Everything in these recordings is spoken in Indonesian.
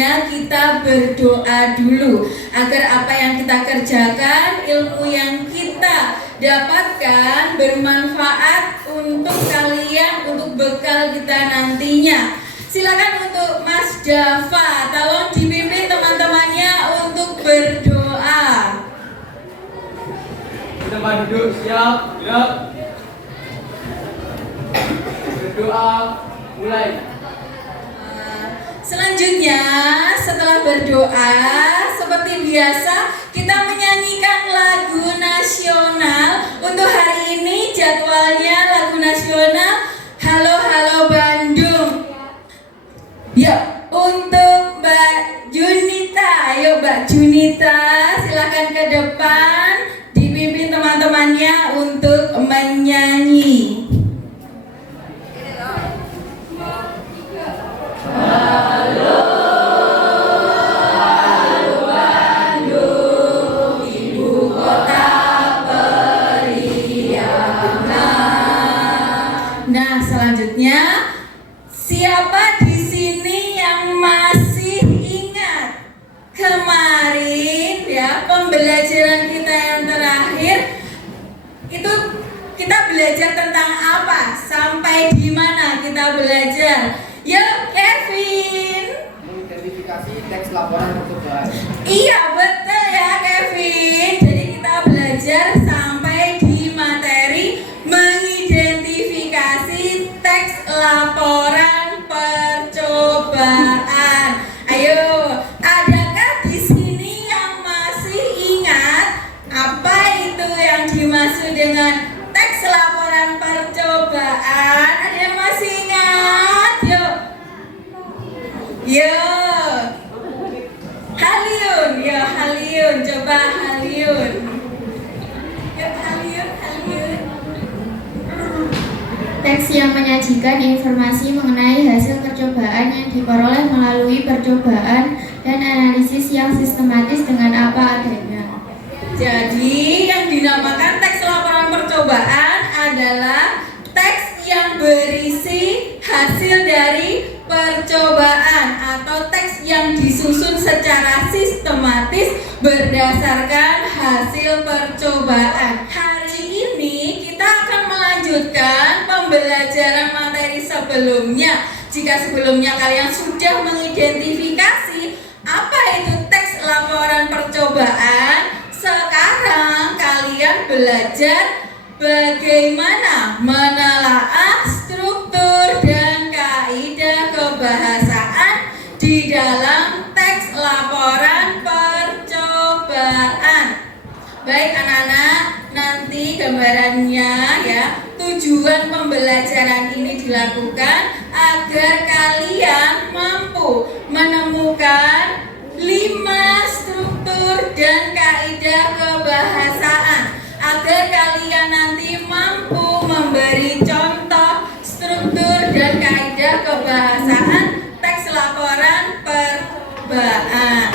sebelumnya kita berdoa dulu agar apa yang kita kerjakan, ilmu yang kita dapatkan bermanfaat untuk kalian, untuk bekal kita nantinya. Silakan untuk Mas Dava, tolong dipimpin teman-temannya untuk berdoa. Teman duduk, siap, gerak. Berdoa, mulai. Selanjutnya, setelah berdoa, seperti biasa kita menyanyikan lagu nasional. Untuk hari ini jadwalnya lagu nasional Halo Halo Bandung. Ya, untuk Mbak Junita, ayo Mbak Junita, silakan ke depan, dipimpin teman-temannya untuk menyanyi. Nah, selanjutnya siapa di sini yang masih ingat kemarin ya pembelajaran kita yang terakhir itu kita belajar tentang apa? Sampai di mana kita belajar? Yuk, Kevin. Mengidentifikasi teks laporan percobaan. Iya, betul ya, Kevin. Jadi kita belajar sampai di materi mengidentifikasi teks laporan percobaan. Ayo, adakah di sini yang masih ingat apa itu yang dimaksud dengan teks laporan percobaan? Ada yang masih ingat? Yuk. Yuk. Haliun, ya Haliun, coba Haliun. Yuk Haliun. Teks yang menyajikan informasi mengenai hasil percobaan yang diperoleh melalui percobaan dan analisis yang sistematis dengan apa adanya. Jadi yang dinamakan teks laporan percobaan adalah teks yang berisi hasil dari percobaan atau teks yang disusun secara sistematis berdasarkan hasil percobaan. Hari ini kita akan melanjutkan pembelajaran materi sebelumnya. Jika sebelumnya kalian sudah mengidentifikasi apa itu teks laporan percobaan, sekarang kalian belajar bagaimana menelaah struktur dan kaidah kebahasaan di dalam teks laporan percobaan. Baik anak-anak, nanti gambarannya ya, tujuan pembelajaran ini dilakukan agar kalian mampu menemukan 5 struktur dan kaidah kebahasaan, agar kalian nanti mampu memberi contoh struktur dan kaidah kebahasaan teks laporan percobaan.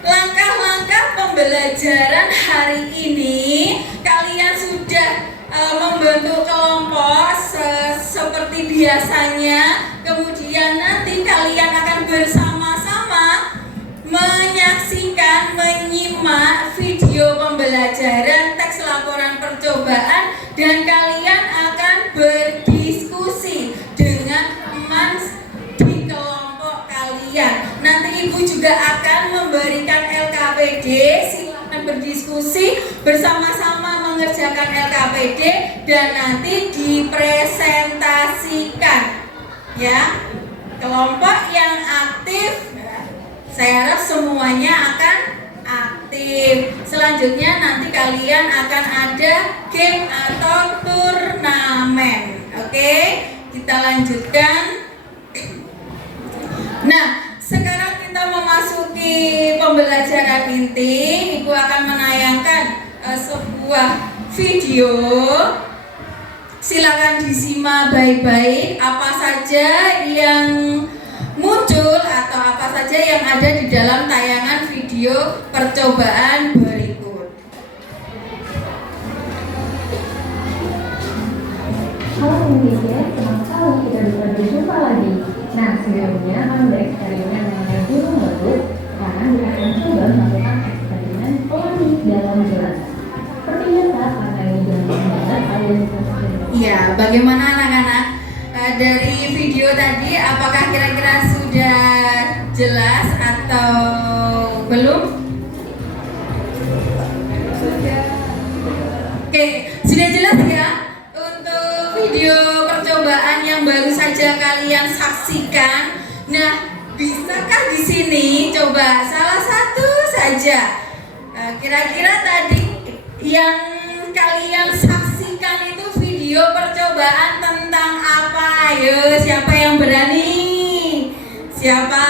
Langkah-langkah pembelajaran hari ini, kalian sudah membentuk kelompok seperti biasanya. Kemudian nanti kalian akan bersama-sama menyaksikan, menyimak video pembelajaran teks laporan percobaan, dan kalian akan berdiskusi dengan teman di kelompok kalian. Nanti ibu juga akan memberikan LKPD, silakan berdiskusi bersama-sama mengerjakan LKPD dan nanti dipresentasikan ya. Kelompok yang aktif, saya harap semuanya akan aktif. Selanjutnya nanti kalian akan ada game atau turnamen. Oke, kita lanjutkan. Nah, sekarang kita memasuki pembelajaran inti. Ibu akan menayangkan sebuah video. Silakan disimak baik-baik apa saja yang muncul atau apa saja yang ada di dalam tayangan video percobaan berikut. Halo Indonesia, senang sekali kita bisa berjumpa lagi. Nah, sebelumnya kami bereksperimen dengan guru harus melakukan eksperimen pelangi dalam gelas. Seperti biasa, maka ini dalam pembahasan alias proses. Ya, bagaimana anak-anak? Dari video tadi, apakah kira-kira sudah jelas atau belum? Oke, sudah jelas ya untuk video percobaan yang baru saja kalian saksikan. Nah, bisakah di sini coba salah satu saja? Kira-kira tadi yang kalian saksikan itu video percobaan tentang apa? Ayo, siapa yang berani? Siapa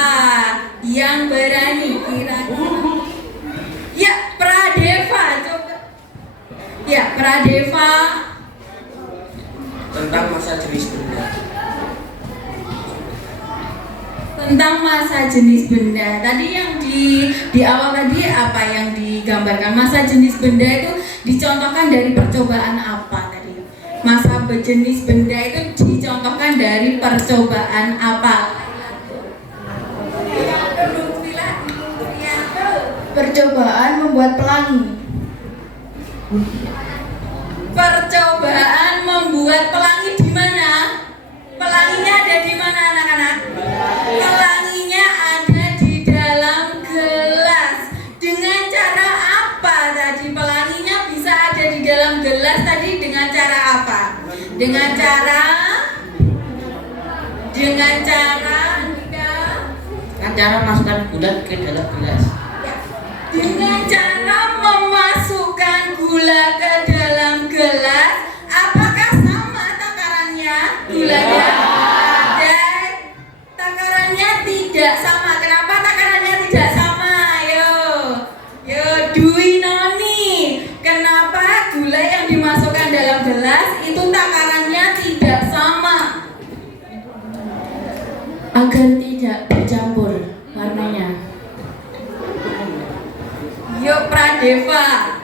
yang berani kira-kira? Ya, Pradeva, coba. Ya, Pradeva. Tentang masa jenis benda. Tentang masa jenis benda. Tadi yang di awal tadi apa yang digambarkan? Masa jenis benda itu dicontohkan dari percobaan apa tadi? Masa jenis benda itu dicontohkan dari percobaan apa? Percobaan membuat pelangi. Percobaan membuat pelangi di mana? Pelanginya ada di mana anak-anak? Pelanginya ada di dalam gelas. Dengan cara apa tadi? Pelanginya bisa ada di dalam gelas tadi dengan cara apa? Dengan cara masukkan gula ke dalam gelas. dengan cara memasukkan gula ke dalam gelas. Apakah sama takarannya? Gulanya ada, takarannya tidak sama. Kenapa takarannya tidak sama? Yo Dwi Noni, kenapa gula yang dimasukkan dalam gelas itu takarannya tidak sama? Agar tidak bercampur warnanya. Yuk Pradeva.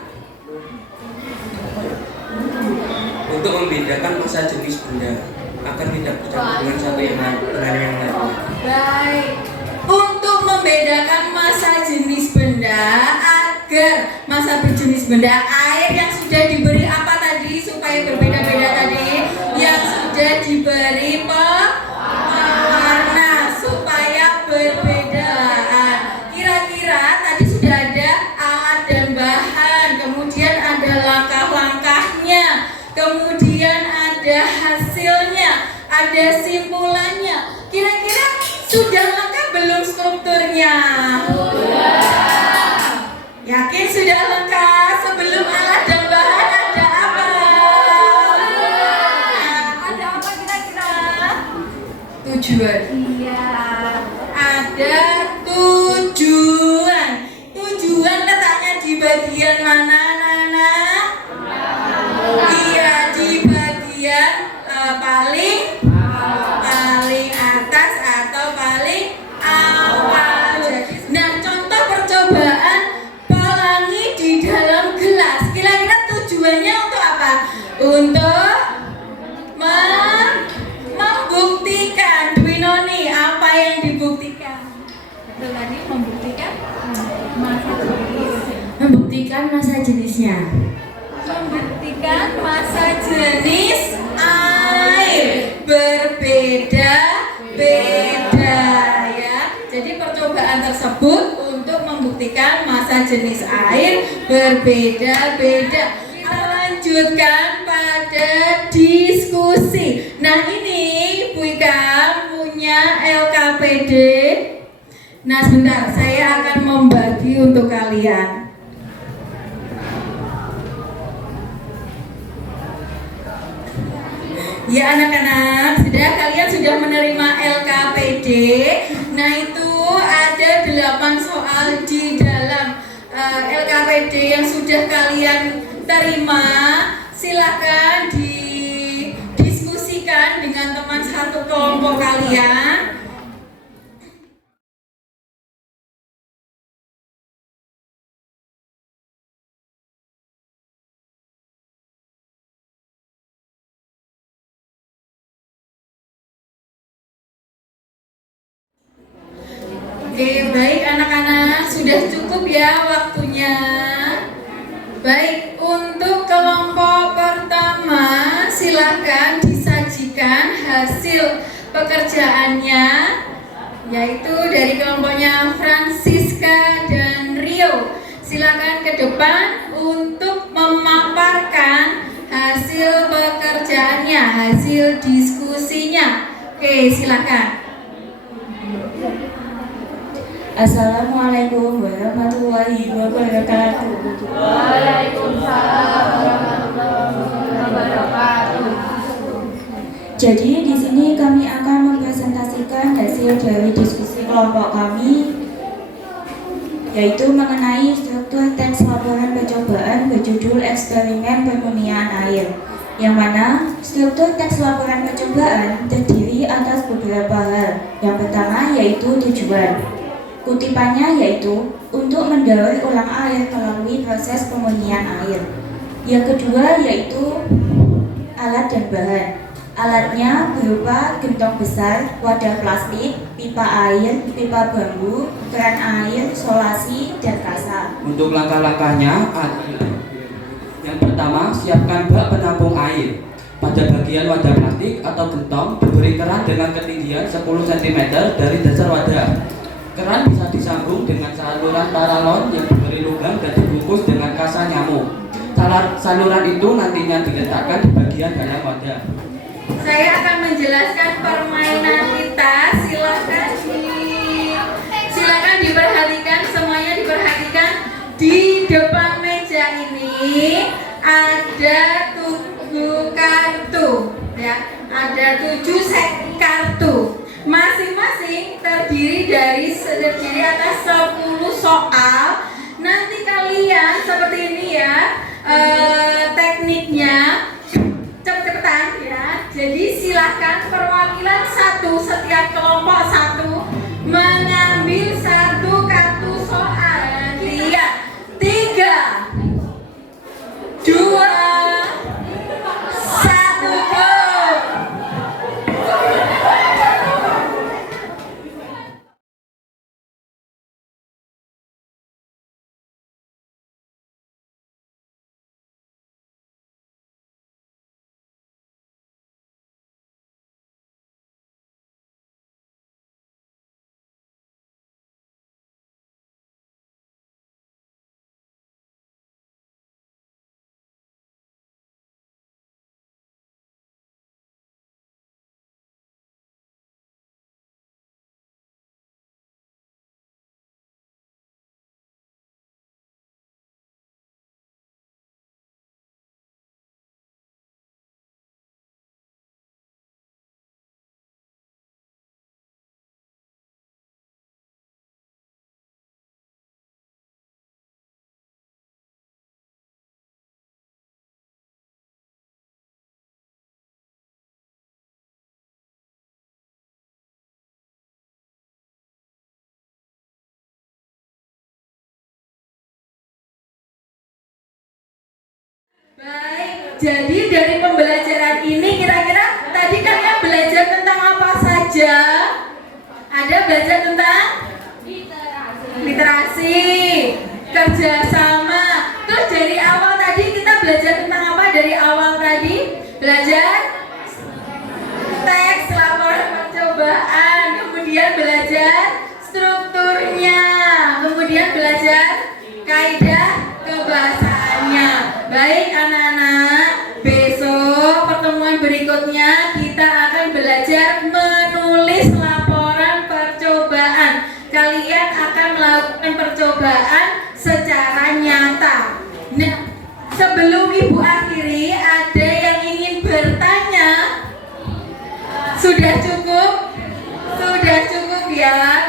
Untuk membedakan masa jenis benda akan tidak bercampur dengan satu yang lain dengan yang lainnya. Baik. Untuk membedakan masa jenis benda agar masa berjenis benda air yang sudah diberi apa tadi supaya berbeda-beda tadi, yang sudah diberi pewarna supaya berbedaan. Kira-kira tadi sudah ada alat dan bahan, kemudian ada langkah-langkahnya, kemudian ada hasilnya, ada simpulannya. Kira-kira sudah lengkap belum strukturnya? Yakin sudah lengkap? Sebelum alat dan bahan ada apa? Ada apa kira-kira? Tujuan. Iya. Ada tujuan. Tujuan letaknya di bagian mana, anak-anak? Iya, di bagian paling atas atau paling awal. Nah, contoh percobaan pelangi di dalam gelas. Kira-kira tujuannya untuk apa? Untuk membuktikan. Dwi Noni, apa yang dibuktikan? Betul tadi membuktikan masa jenis. Membuktikan masa jenisnya. Membuktikan masa jenis air berbeda-beda ya. Jadi percobaan tersebut untuk membuktikan masa jenis air berbeda-beda. Kita lanjutkan pada diskusi. Nah, ini Bu Ika punya LKPD. Nah, sebentar saya akan membagi untuk kalian. Ya anak-anak, kalian sudah menerima LKPD. Nah, itu ada 8 soal di dalam LKPD yang sudah kalian terima. Silakan didiskusikan dengan teman satu kelompok kalian. Oke, baik anak-anak, sudah sudah cukup ya waktunya. Baik, untuk kelompok pertama silakan disajikan hasil pekerjaannya, yaitu dari kelompoknya Francisca dan Rio. Silakan ke depan untuk memaparkan hasil pekerjaannya, hasil diskusinya. Oke, silakan. Assalamualaikum warahmatullahi wabarakatuh. Waalaikumsalam warahmatullahi wabarakatuh. Jadi di sini kami akan mempresentasikan hasil dari diskusi kelompok kami, yaitu mengenai struktur teks laporan percobaan berjudul eksperimen pemurnian air. Yang mana struktur teks laporan percobaan terdiri atas beberapa hal. Yang pertama yaitu tujuan. Kutipannya yaitu untuk mendaur ulang air melalui proses pemurnian air. Yang kedua yaitu alat dan bahan. Alatnya berupa gentong besar, wadah plastik, pipa air, pipa bambu, keran air, solasi, dan kasa. Untuk langkah-langkahnya yang pertama, siapkan bak penampung air. Pada bagian wadah plastik atau gentong diberi keran dengan ketinggian 10 cm dari dasar wadah. Keran bisa disambung dengan saluran paralon yang diberi lubang dan dibungkus dengan kasa nyamuk. Saluran itu nantinya diletakkan di bagian dalam wadah. Saya akan menjelaskan permainan kita. Silakan diperhatikan, semuanya diperhatikan. Di depan meja ini ada 7 kartu, ya. Ada 7 set kartu. Masing-masing terdiri atas 10 soal. Nanti kalian seperti ini ya, tekniknya cepet-cepetan ya. Jadi silahkan perwakilan satu, setiap kelompok satu mengambil 1 kartu soal. Lihat, 3, 2, 1, go. Baik, jadi dari pembelajaran ini kira-kira tadi kalian belajar tentang apa saja? Ada belajar tentang literasi, kerjasama. Terus dari awal tadi kita belajar tentang apa? Dari awal tadi belajar teks laporan percobaan, kemudian belajar strukturnya, kemudian belajar kaidah kebahasaannya. Baik anak-anak, besok pertemuan berikutnya kita akan belajar menulis laporan percobaan. Kalian akan melakukan percobaan secara nyata. Nah, sebelum Ibu akhiri, ada yang ingin bertanya? Sudah cukup? Sudah cukup ya.